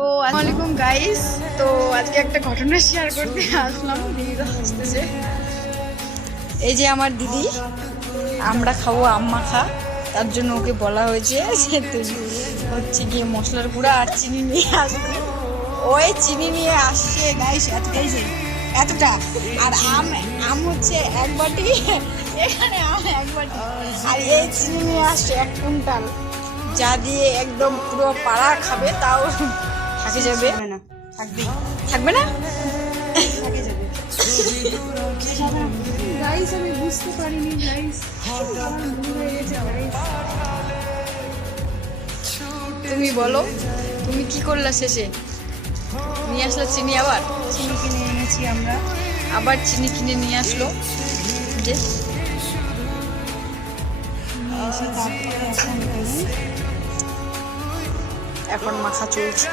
তো আসসালামু আলাইকুম গাইস। তো আজকে একটা ঘটনা শেয়ার করতে আসলাম। দিদিরা হাসতেছে। এই যে আমার দিদি, আমরা খাবো আম মাখা, তার জন্য ওকে বলা হয়েছে যে তুই হচ্ছে গিয়ে মশলার গুঁড়া আর চিনি নিয়ে আসবি। ওই চিনি নিয়ে আসছে গাইস, এতটা। আর আম আম হচ্ছে এক বাটি, এখানে আম এক বাটি, আর এই চিনি নিয়ে আসছে 1 কুইন্টাল, যা দিয়ে একদম পুরো পাড়া খাবে, তাও থাকে যাবে না। থাকবে না গাইস, আমি বুঝতে পারিনি গাইস। তুমি বলো, তুমি কি করলা শেষে? নিয়ে আসলো চিনি, আবার চিনি কিনে এনেছি আমরা। আবার চিনি কিনে নিয়ে আসলো। যে এখন মাখা চলছে।